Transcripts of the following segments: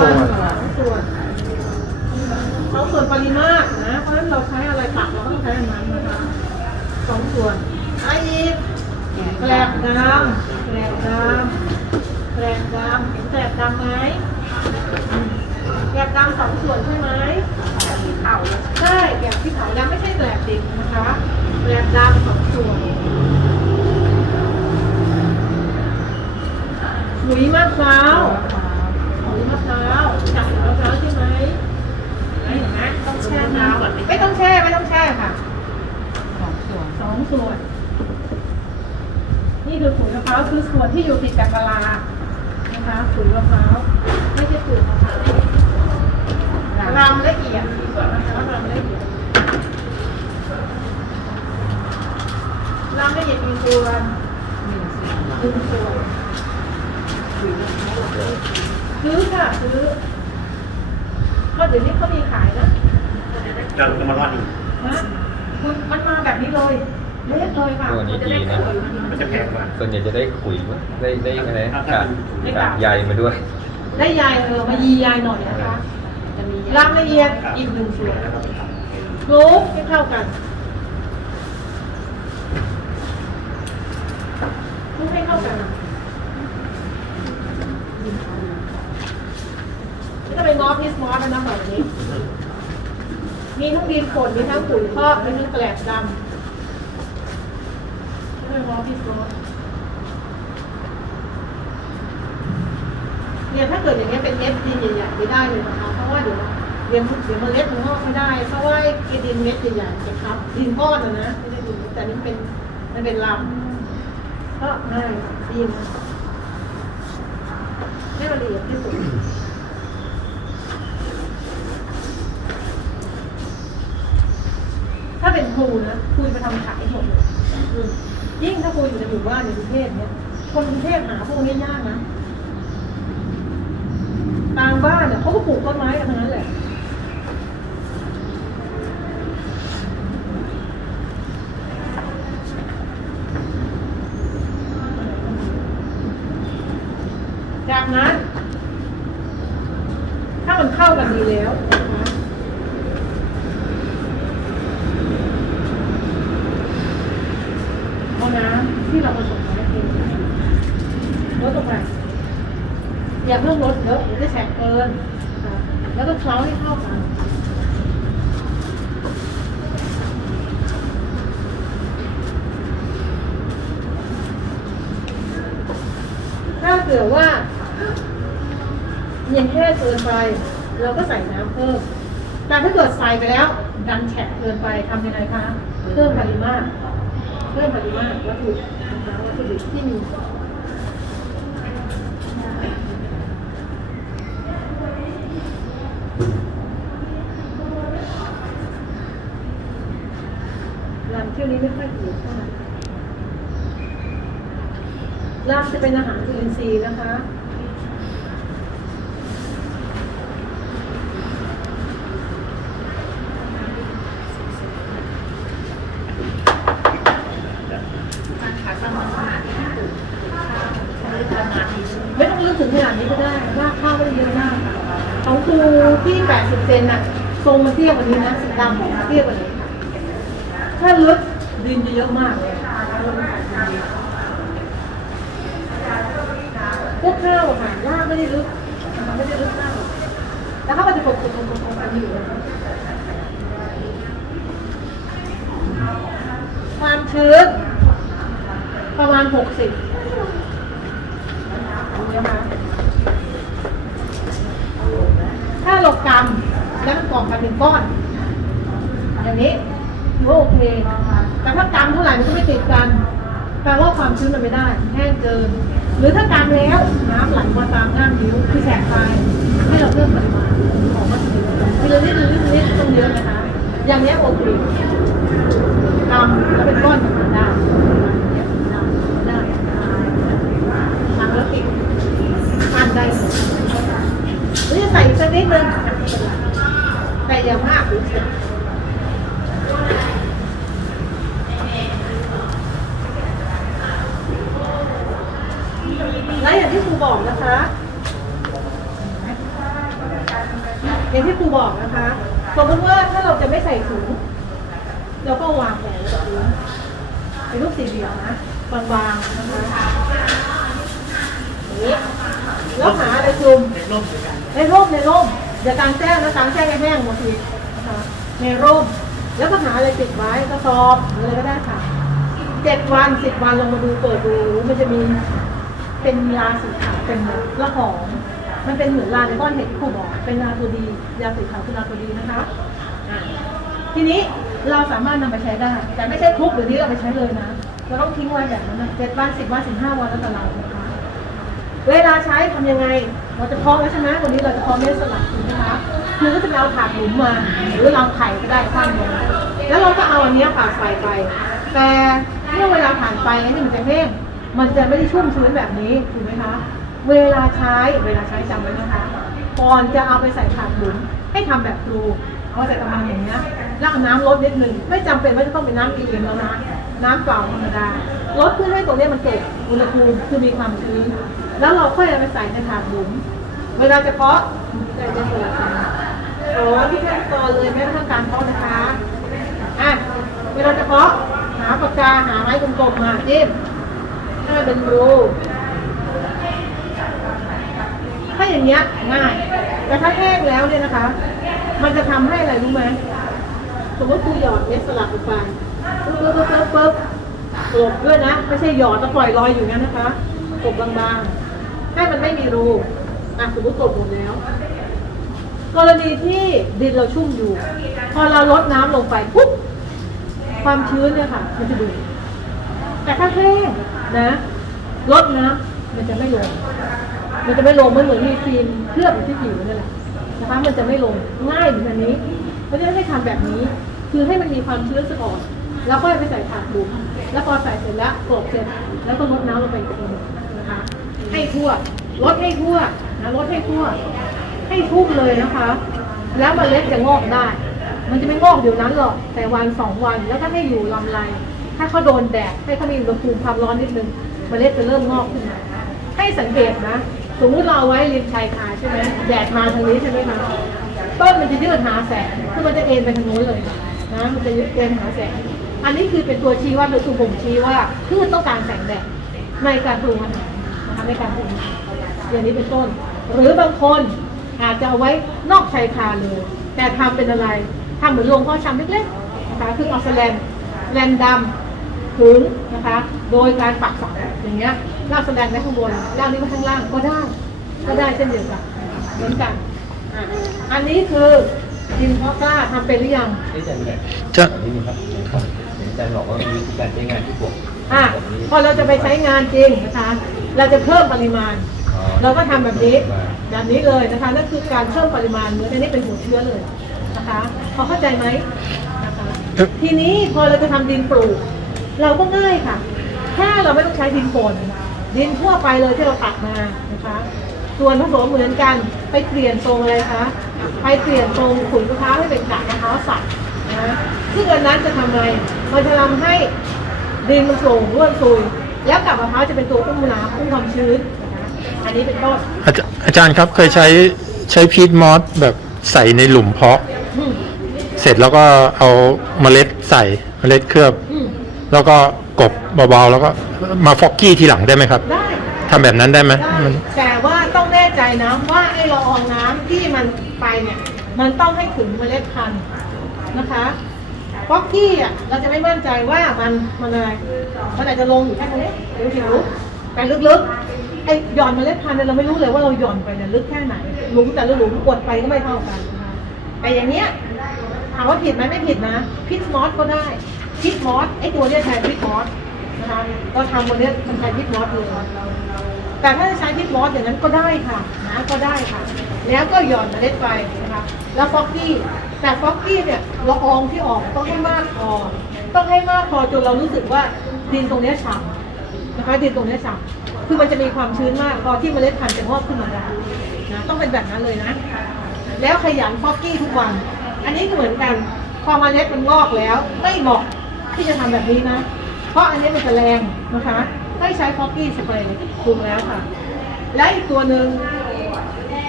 ส่วนสองส่วนสองส่วนปริมาตรนะ เพราะฉะนั้นเราใช้อะไรตัดเราก็ต้องใช้อันนั้นนะคะสองส่วนไอ้อีกแกลบดำแกลบดำแกลบดำเห็นแกลบดำไหมแกลบดำสองส่วนใช่ไหมที่เผาใช่แกลบที่เผาดำไม่ใช่แกลบดิบนะคะแกลบดำสองส่วนหุยมะพร้าว หุยมะพร้าวจับมะพร้าวใช่ไหมเห็นไหมต้อง แช่น้ำก่อนไม่ต้องแช่ไม่ต้องแช่ค่ะสองส่วน นี่คือขุยมะพร้าวคือส่วนที่อยู่ติดกับกะลานะคะขุยมะพร้าวไม่ใช่ขุยมะพร้าวรำละเอียดดีกว่านะคะรำละเอียดรำละเอียดมีส่วนหนึ่งส่วนซื้อค่ะซื้อเพราะเดี๋ยวนี้เขามีขายนะ เราจะมารอดอีกนะคุณมันมาแบบนี้เลยเละเลยค่ะตัวนี้ดีนะ มันจะแพงกว่าส่วนใหญ่จะได้ขุยมั้ยได้ได้อะไรครับกากกากใยมาด้วย ได้ยายเออมายียายหน่อยนะคะรำละเอียดอีกหนึ่งส่วนคลุกให้เข้ากันคลุกให้เข้ากันนี่ก็เป็นมอสพิสมอสแล้วนะแบบนี้ มีทั้งดินฝนมีทั้งปุ๋ยคอกมีทั้งแกลบดำนี่เป็นมอสพิสมอสเนี่ยถ้าเกิดอย่างเงี้ยเป็นเม็ดดินใหญ่ๆไม่ได้เลยนะคะ เพราะว่าเดี๋ยวเดี๋ยวเดี๋ยวเมล็ดมันงอกไม่ได้ เพราะว่าไอ้ดินเม็ดใหญ่ๆจะครับดินก้อนนะนะไม่ใช่ดินแต่นี่เป็นมันเป็นลำก็ง่ายดีนะให้ละเอียดที่สุดถ้า เป็นครูนะครูจะทำขายหมดเลยยิ่งถ้าครูอยู่ในหมู่บ้านในกรุงเทพเนี่ยคนกรุงเทพหาพวกนี้ยากนะตามบ้านเนี่ยเขาก็ปลูกต้นไม้กันทั้งนั้นแหละจากนั้น ถ้ามันเข้ากันดีแล้วนะคะเอาน้ำที่เราผสมไว้เทลดลงไป อย่าเพิ่งลดเยอะเดี๋ยวจะแฉะเกินนะคะแล้วก็เคล้าให้เข้ากัน ถ้าเกิดว่าเยังแค่เกินไปเราก็ใส่น้ำเพิ่ม แต่ถ้าเกิดใส่ไปแล้ว ดันแฉะเกินไปทำยังไงคะเพิ่มปริมาตรเพิ่มปริมาตรวัตถุนะคะวัตถุดิบที่มีลำเที่ยวนี้ไม่ค่อยหิวเท่าไหร่ลำจะเป็นอาหาร จุลินทรีย์นะคะ ไม่ต้องลึกถึงขนาดนี้ก็ได้ว่าข้าวไม่ได้เยอะมากค่ะของครูที่ 80 เซนน่ะทรงมันเตี้ยกว่านี้นะสีดำของเตี้ยกว่านี้ ถ้าลึกดินจะเยอะมากเลยพวกข้าวอะค่ะรากไม่ได้ลึกมันไม่ได้ลึกมากหรอกแต่ข้าวมันจะกลมๆๆๆกันอยู่นะ คะความชื้นประมาณ60ดูนะคะถ้าเรากำแล้วมันกล่องกันเป็นก้อนอย่างนี้ถือว่าโอเค แต่ถ้ากำเท่าไหร่มันก็ไม่ติดกัน แปลว่าความชื้นมันไม่ได้ แห้งเกิน หรือถ้ากำแล้วน้ำไหลมาตามง่ามิ้วคือแฉะไปให้เราเพิ่มปริมาณ เยอะนะคะ อย่างนี้โอเคกำแล้วเป็นก้อนออกมาได้ได้ทำแล้วปิดทานได้หรือจะใส่สักนิดนึงแต่อย่ามากหรือเสียและอย่างที่ครูบอกนะคะอย่างที่ครูบอกนะคะ สมมติว่าถ้าเราจะไม่ใส่ถุงเราก็วางแผนแบบนี้เป็นรูปสี่เหลี่ยมนะบางๆนะคะนี้แล้วหาอะไรคลุมในร่มในร่มในร่มอย่ากางแจ้งนะกางแจ้งให้แห้งหมดทีนะคะในร่ม แล้วก็หาอะไรติดไว้กระสอบหรืออะไรก็ได้ค่ะเจ็ดวันสิบวันลงมาดูเปิดดูมันจะมีเป็นยาสีขาวเป็นละหอม มันเป็นเหมือนลาในก้อนเห็ดที่ครูบอกเป็นลาตัวดียาสีขาวคือลาตัวดีนะคะอะทีนี้เราสามารถนำไปใช้ได้ แต่ไม่ใช่ทุกหรือนี้เราไปใช้เลยนะเราต้องทิ้งไว้แบบนั้นนะเจ็ดวันสิบวันสิบห้าวันแล้วแต่เรานะคะเวลาใช้ทำยังไง เราจะเพาะแล้วใช่ไหมวันนี้เราจะเพาะเม็ดสลัดถูกไหมคะคือก็จะเอาถาดหลุมมา หรือรังไข่ก็ได้ข้างลงแล้วเราก็เอาอันนี้ค่ะใส่ไป แต่เมื่อเวลาผ่านไปอ้นี่มันจะแห้งมันจะไม่ได้ชุ่มชื้นแบบนี้ถูกไหมคะ เวลาใช้เวลาใช้จำไว้นะคะ ก่อนจะเอาไปใส่ถาดหลุมให้ทำแบบครูเอาใส่ประมาณอย่างเงี้ยแล้วเอาน้ำลดนิดนึงไม่จำเป็นว่าจะต้องเป็นน้ำเย็นแล้วนะน้ำเปล่าธรรมดาลดเพื่อให้ตรงนี้มันเกิดอุณหภูมิคือมีความชื้น แล้วเราค่อยเอาไปใส่ในถาดหลุม เวลาจะเพาะแต่จะเปิดโอ้ที่ขั้นตอนเลยแม้กระทั่งการเพาะนะคะอะเวลาจะเพาะหาปากกาหาไม้กลมๆมาจิ้มให้มันเป็นรู ถ้าอย่างเงี้ยง่าย แต่ถ้าแห้งแล้วเนี่ยนะคะ มันจะทำให้อะไรรู้ไหมสมมติครูหยอดเม็ดสลัดลงไปปึ๊บปึ๊บปึ๊บปึ๊บกลบด้วยนะ ไม่ใช่หยอดแล้วปล่อยลอยอยู่งั้นนะคะกลบบางๆ ให้มันไม่มีรูอะสมมติกลบหมดแล้ว กรณีที่ดินเราชุ่มอยู่ พอเราลดน้ำลงไปปุ๊บความชื้นเนี่ยค่ะมันจะดูดแต่ถ้าแห้งนะลดน้ำมันจะไม่ลง มันจะไม่ลงมันเหมือนมีฟิล์มเคลือบอยู่ที่ผิวนั่นแหละนะคะมันจะไม่ลงง่ายเหมือนอันนี้ เพราะฉะนั้นให้ทำแบบนี้ คือให้มันมีความชื้นซะก่อนแล้วก็ไปใส่ถาดบุ๋มแล้วพอใส่เสร็จแล้วกรบเสร็จแล้วก็ลดน้ำลงไปอีกทีหนึ่งนะคะ ให้ทั่วลดให้ทั่วนะลดให้ทั่ว ให้ชุ่มเลยนะคะ แล้วเมล็ดจะงอกได้ มันจะไม่งอกเดี๋ยวนั้นหรอกแต่วันสองวันแล้วก็ให้อยู่ลำไรถ้าเขาโดนแดดให้เขามีอุณหภูมิความร้อนนิดนึงเมล็ดจะเริ่มงอกขึ้นมาให้สังเกตนะ สมมติเราไว้ริมชายคาใช่ไหมแดดมาทางนี้ใช่ไหมคะต้นมันจะยืดหาแสงคือมันจะเอ็นไปทางโน้นเลยนะมันจะยืดเอ็นหาแสง อันนี้คือเป็นตัวชี้วัดหรือตัวบ่งชี้ว่าพืชต้องการแสงแดดในการปรุงอาหารนะคะในการปรุงอย่างนี้เป็นต้น หรือบางคนอาจจะเอาไว้นอกชายคาเลย แต่ทำเป็นอะไรทำเหมือนโรงพ่อชำเล็กๆนะคะคือเอาแสลนแลนดำถึงนะคะ โดยการปักเสาอย่างเงี้ย ลากแสดงไว้ข้างบนลากนี้ไว้ข้างล่างก็ได้ ก็ได้เช่นเดียวกันเหมือนกันอะอันนี้คือดินเพาะกล้าทำเป็นหรือยังที่อาจารย์แบบจะนี่นี่ครับอาจารย์บอกว่ามีวิธีการใช้งานที่บวกอะพอเราจะไปใช้งานจริงนะคะ เราจะเพิ่มปริมาณ เราก็ทำแบบนี้แบบนี้เลยนะคะนั่นคือการเพิ่มปริมาณเหมือนอันนี้เป็นหัวเชื้อเลยนะคะ พอเข้าใจไหมนะคะทีนี้พอเราจะทำดินปลูก เราก็ง่ายค่ะ แค่เราไม่ต้องใช้ดินป่น ดินทั่วไปเลยที่เราตักมานะคะ ส่วนผสมเหมือนกันไปเปลี่ยนทรงอะไรคะไปเปลี่ยนทรงขุยมะพร้าวให้เป็นกากมะพร้าวสับนะซึ่งอันนั้นจะทำอะไรมันจะทำให้ดินมันโปร่งร่วนซุยแล้วกากมะพร้าวจะเป็นตัวอุ้มน้ำอุ้มความชื้นนะคะอันนี้เป็นต้นอาจารย์อาจารย์ครับเคยใช้ใช้พีทมอสแบบใส่ในหลุมเพาะ อืมเสร็จแล้วก็เอาเมล็ดใส่เมล็ดเคลือบ อืมแล้วก็ กบเบาๆแล้วก็มาฟอกกี้ทีหลังได้ไหมครับได้ทำแบบนั้นได้ไหมได้มันแต่ว่าต้องแน่ใจนะว่าไอ้ละอองน้ำที่มันไปเนี่ย มันต้องให้ถึงเมล็ดพันธุ์นะคะฟอกกี้อะเราจะไม่มั่นใจว่ามันมันอะไรมันอาจจะลงอยู่แค่ตรงนี้หรือผิวแต่ลึกๆไอ้หย่อนเมล็ดพันธุ์เนี่ยเราไม่รู้เลยว่าเราหย่อนไปเนี่ยลึกแค่ไหนหลุมแต่ละหลุมกดไปก็ไม่เท่ากันนะคะแต่อย่างเนี้ยถามว่าผิดไหมไม่ผิดนะพิทมอสก็ได้ พิทมอสไอตัวเนี้ยแทนพิทมอสนะคะเราทำวันเนี้ยมันแทนพิทมอสเลยแต่ถ้าจะใช้พิษมอสอย่างนั้นก็ได้ค่ะนะก็ได้ค่ะ แล้วก็หย่อนเมล็ดไปนะคะแล้วฟอกกี้แต่ฟอกกี้เนี่ยละอองที่ออกต้องให้มากพอต้องให้มากพอจนเรารู้สึกว่าดินตรงเนี้ยฉ่ำนะคะดินตรงเนี้ยฉ่ำคือมันจะมีความชื้นมากพอที่เมล็ดพันธุ์จะงอกขึ้นมาได้นะต้องเป็นแบบนั้นเลยนะ แล้วขยันฟอกกี้ทุกวัน อันนี้ก็เหมือนกันพอเมล็ดมันงอกแล้วไม่เหมาะ ที่จะทำแบบนี้นะ เพราะอันนี้มันจะแรงนะคะให้ใช้ฟอกกี้สเปรย์ถูกแล้วค่ะ และอีกตัวหนึ่ง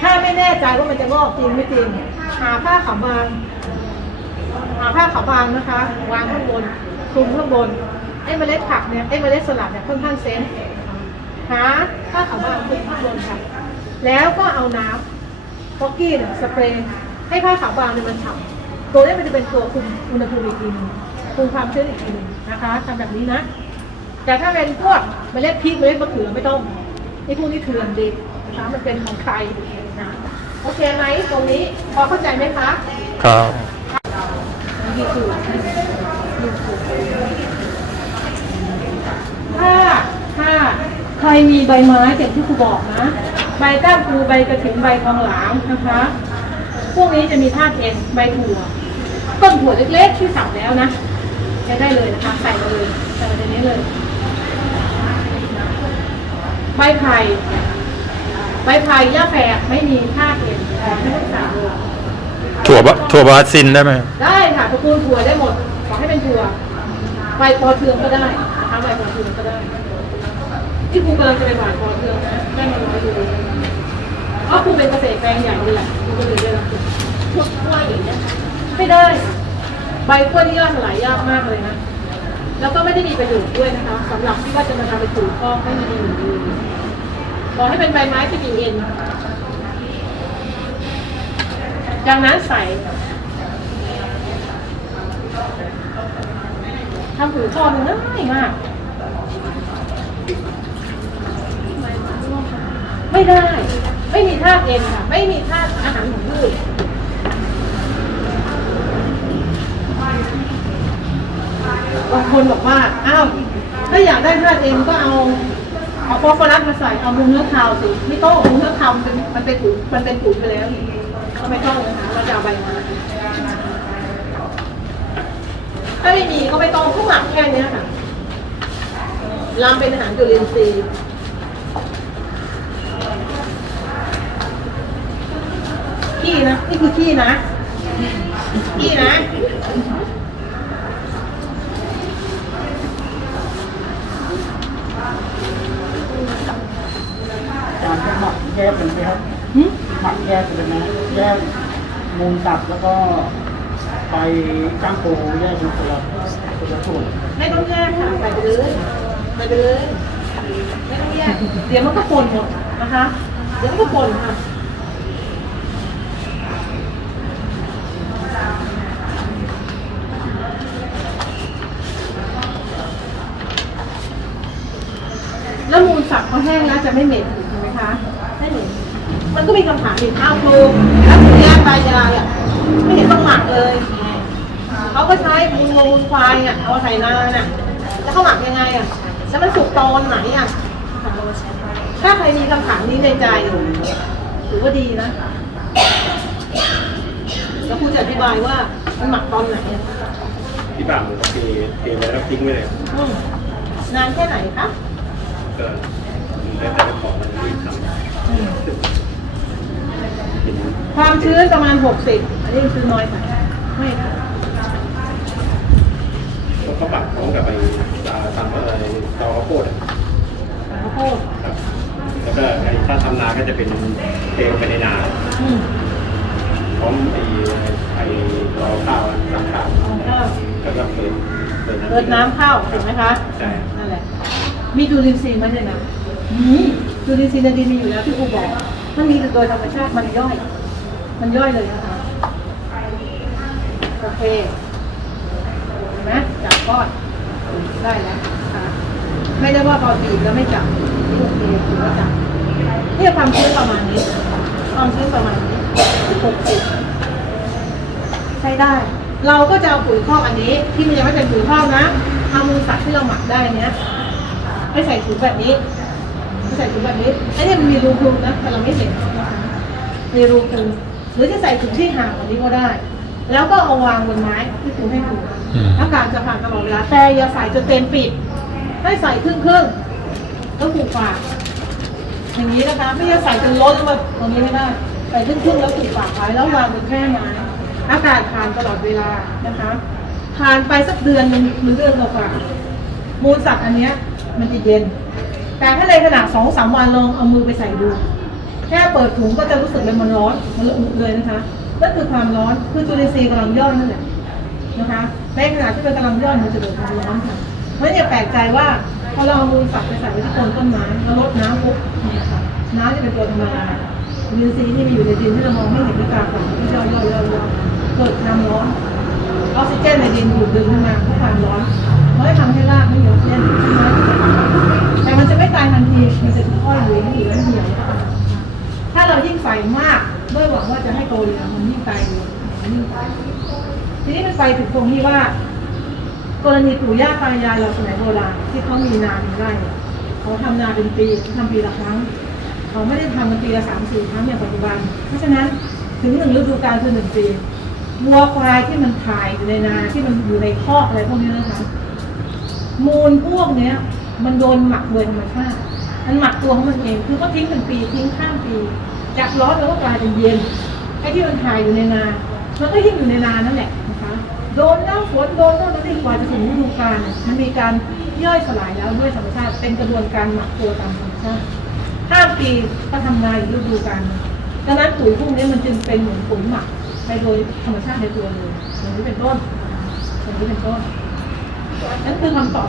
ถ้าไม่แน่ใจว่ามันจะงอกจริงไม่จริง หาผ้าขาวบาง หาผ้าขาวบางนะคะ วางข้างบนคลุมข้างบนไอ้เมล็ดผักเนี่ยไอ้เมล็ดสลัดเนี่ยค่อนข้างเซนหาผ้าขาวบางคลุมข้างบนค่ะ แล้วก็เอาน้ำฟอกกี้เนี่ยสเปรย์ให้ผ้าขาวบางเนี่ยมันฉ่ำตัวนี้มันจะเป็นตัวคุมอุณหภูมิอีกทีนึง คุมความชื้นอีกทีหนึงนะคะทำแบบนี้นะ แต่ถ้าเป็นพวกเมล็ดพริกเมล็ดมะเขือไม่ต้องนี่พวกนี้เถื่อนดีนะคะมันเป็นของใครนะโอเคไหมตรงนี้พอเข้าใจไหมคะครับนี่คือถ้าถ้าใครมีใบไม้อย่างที่ครูบอกนะ ใบก้ามปูใบกระถิ่นใบทองหลางนะคะพวกนี้จะมีธาตุเอ็นใบถั่วต้นถั่วเล็กๆที่สับแล้วนะใช้ได้เลยนะคะใส่มาเลยใส่มาในนี้เลยใบไผ่ใบไผ่ย่าแฝกไม่มีธาตุเอ็นไม่ต้องใส่เลยถั่วบะถั่วบราซินได้ไหมได้ค่ะตระกูลถั่วได้หมดขอให้เป็นถั่วใบปอเทืองก็ได้นะคะใบปอเทืองก็ได้ ที่ครูกำลังจะไปหวานปอเทืองนะได้มาร้อยอยู่เพราะครูเป็นเกษตรแปลงใหญ่เลยแหละครูก็เลยได้รับพวกกล้วยอย่างเงี้ยไม่ได้ ใบกล้วยนี่ย่อยสลายยากมากเลยนะ แล้วก็ไม่ได้มีประโยชน์ด้วยนะคะสำหรับที่ว่าจะมาทำเป็นปุ๋ยคอกไม่มีประโยชน์เลยขอให้เป็นใบไม้ที่มีเอ็นดังนั้นใส่ทำผืนคอมันง่ายมาก ไม่ได้ ไม่มีธาตุเอ็นค่ะ ไม่มีธาตุอาหารของพืช บอกว่า อ้าว ถ้าอยากได้ธาตุเอ็นก็เอา เอาฟอสฟอรัสมาใส่ เอามูลเนื้อคาวสิไม่ต้องมูลเนื้อคาวมันเป็นมันเป็นปุ๋ยมันเป็นปุ๋ยไปแล้วก็ไม่ต้องนะคะเราจะเอาใบมาถ้าไม่มีก็ไม่ต้องข้างหลังแค่เนี้ยค่ะลำเป็นอาหารจุลินทรีย์ขี้นะ นี่คือขี้นะ ขี้นะ การจะหมั กแยกเป็นไหมครับหึหมักแยกเป็นไหมแยกมูลตับแล้วก็ไปก้างปูแยกเป็นคนละคนละส่วนไม่ต้องแยกค่ะไปไปเลยไปไปเลยไม่ต้องแยกเดี๋ยวมันก็ปนหมดนะคะ เดี๋ยวมันก็ปนค่ะแล้วมูลสับเขาแห้งแล้วจะไม่เหม็นถูกไหมคะไม่เหม็นมัน ก็มีคำถามอีกอ้าวครูแล้วถึงแยกตายายอะไม่เห็นต้องหมักเลยเขาก็ใช้มูลวัวมูลควายอะเอาใส่นาน่ะแล้วเขาหมักยังไงอะแล้วมันสุกตอนไหนอะถ้าใครมีคำถามนี้ในใจถือว่าดีนะแล้วครูจะอธิบายว่ามันหมักตอนไหนอะที่บ้านผมก็เทเทไว้แล้วทิ้งไว้เลยอืมนานแค่ไหนคะก็แล้วแต่เจ้าของมันรีบทำ อืมเห็นความชื้นประมาณ 60 อันนี้คือน้อยไปไม่ค่ะเขาปักพร้อมกับไปทำอะไรตอข้าวโพดอะข้าวโพดครับ แล้วก็ไอ้ถ้าทำนาก็จะเป็นเทลงไปในนาอืมพร้อมไอ้ไอ้รอข้าวอะรำข้าวเอาข้าวแล้วก็เปิดเปิดเปิดน้ำเข้าถูกไหมคะใช่นั่นแหละมีจุลินทรีย์ไหมเนี่ยนะมีจุลินทรีย์ในดินมีอยู่แล้วที่ครูบอก มันมีโดยธรรมชาติมันย่อย มันย่อยเลยนะคะโอเคเห็นไหมจับก้อนได้แล้วนะคะไม่ได้ว่าพอบีบแล้วไม่จับนี่โอเคถือว่าจับเนี่ความชื้นประมาณนี้ความชื้นประมาณนี้หกสิบใช้ได้ เราก็จะเอาปุ๋ยคอกอันนี้ ที่มันยังไม่เป็นปุ๋ยคอกนะเอามูลสัตว์ที่เราหมักได้เนี้ยไปใส่ถุงแบบนี้ ใส่ถุงแบบนี้ไอ้เนี่ยมันมีรูคลุมนะแต่เราไม่เห็นนะคะมีรูคลุมหรือจะใส่ถุงที่ห่างกว่านี้ก็ได้ แล้วก็เอาวางบนไม้ที่ถุงให้ดูอืมอากาศจะผ่านตลอดเวลาแต่อย่าใส่จนเต็มปิด ให้ใส่ครึ่งครึ่งๆแล้วผูกฝากอย่างนี้นะคะไม่ใช่ใส่จนล้นมาตรงนี้ไม่ได้ใส่ครึ่งครึ่งๆแล้วผูกฝากไว้แล้ววางบนแคร่ไม้อากาศผ่านตลอดเวลานะคะผ่านไปสักเดือนหนึงหรือเดือนกว่าๆมูลสัตว์อันเนี้ยมันจะเย็น แต่ถ้าในขณะสองสามวันลองเอามือไปใส่ดู แค่เปิดถุงก็จะรู้สึกเลยมันร้อนมันระอุเลยนะคะนั่นคือความร้อนคือจุลินทรีย์กำลังย่อยนั่นแหละนะคะในขณะที่มันกำลังย่อยมันจะเกิดความร้อนค่ะเพราะฉะนั้นอย่าแปลกใจว่าพอเราเอามูลสัตว์ไปใส่ไว้ที่โคนต้นไม้แล้วลดน้ำปุ๊บนะคะน้ำจะเป็นตัวทำลายจุลินทรีย์ที่มีอยู่ในดินที่เรามองไม่เห็นด้วยตาเปล่าที่ย่อยย่อยย่อยย่อยเกิดความร้อนออกซิเจนในดินดูดดึงขึ้นมาเพื่อความร้อนมันก็ทำให้รากไม่มีออกซิเจนแต่มันจะไม่ตายทันที มันจะค่อยๆเหลวเหลวเหี่ยวถ้าเรายิ่งใส่มากด้วยหวังว่าจะให้โตเร็วมันยิ่งตายเร็วมันยิ่งตายทีนี้มันไปถึงตรงที่ว่า กรณีปู่ย่าตายายเราสมัยโบราณที่เขามีนาไร่เขาทำนาเป็นปีเขาทำปีละครั้งเขาไม่ได้ทำกันปีละสามสี่ครั้งอย่างปัจจุบัน เพราะฉะนั้นถึงหนึ่งฤดูกาลคือหนึ่งปีวัวควายที่มันถ่ายอยู่ในนาที่มันอยู่ในคอกอะไรพวกนี้นะคะมูลพวกเนี้ย มันโดนหมักโดยธรรมชาติ มันหมักตัวของมันเอง คือก็ทิ้งเป็นปีทิ้งข้ามปี จากร้อนแล้วก็กลายเป็นเย็น ไอ้ที่มันถ่ายอยู่ในนา มันก็ยิ่งอยู่ในนานั่นแหละนะคะ โดนน้ำฝนโดนโน่นนั่นนี่กว่าจะถึงฤดูกาลมันมีการย่อยสลายแล้วด้วยธรรมชาติ เป็นกระบวนการหมักตัวตามธรรมชาติห้ามปีก็ทำงานอีกฤดูกาลดังนั้นปุ๋ยพวกนี้มันจึงเป็นเหมือนปุ๋ยหมักไปโดยธรรมชาติในตัวเลยอย่างนี้เป็นต้นอย่างนี้เป็นต้นนั่นคือคำตอบ